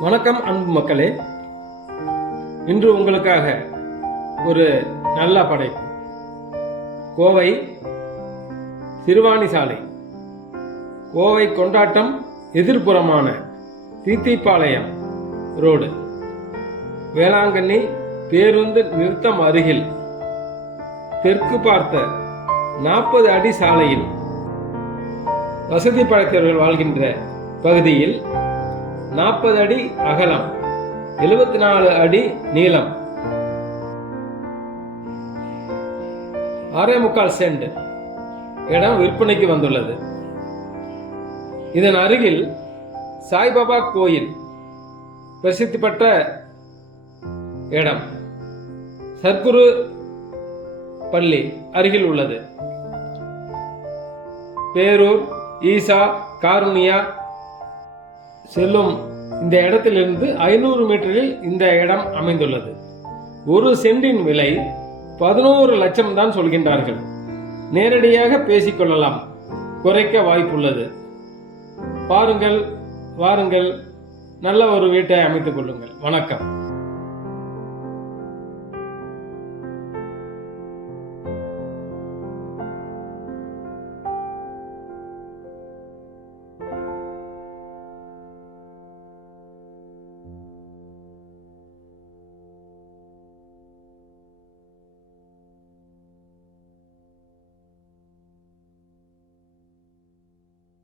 வணக்கம் அன்பு மக்களே. இன்று உங்களுக்காக ஒரு நல்ல படைப்பு. கோவை சிறுவாணி சாலை. கோவை கொண்டாட்டம் எதிர்ப்புறமான தீத்திப்பாளையம் ரோடு. வேளாங்கண்ணி பேருந்து நிறுத்தம் அருகில் தெற்கு பார்த்த நாற்பது அடி சாலையில் வசதி படைத்தவர்கள் வாழ்கின்ற பகுதியில் நாற்பது அடி அகலம். எழுபத்தி நாலு அடி நீளம். ஆறே முக்கால் சென்ட் இடம் விற்பனைக்கு வந்துள்ளது. இதன் அருகில் சாய்பாபா கோயில் பிரசித்தி பெற்ற இடம். சர்க்குரு பள்ளி அருகில் உள்ளது. பேரூர் ஈசா காருணியா செல்லும் இந்த இடத்திலிருந்து ஐநூறு மீட்டரில் இந்த இடம் அமைந்துள்ளது. ஒரு சென்டின் விலை பதினோரு லட்சம் தான் சொல்கின்றார்கள். நேரடியாக பேசிக்கொள்ளலாம் குறைக்க வாய்ப்புள்ளது. பாருங்கள் வாருங்கள். நல்ல ஒரு வீட்டை அமைத்துக் கொள்ளுங்கள். வணக்கம்.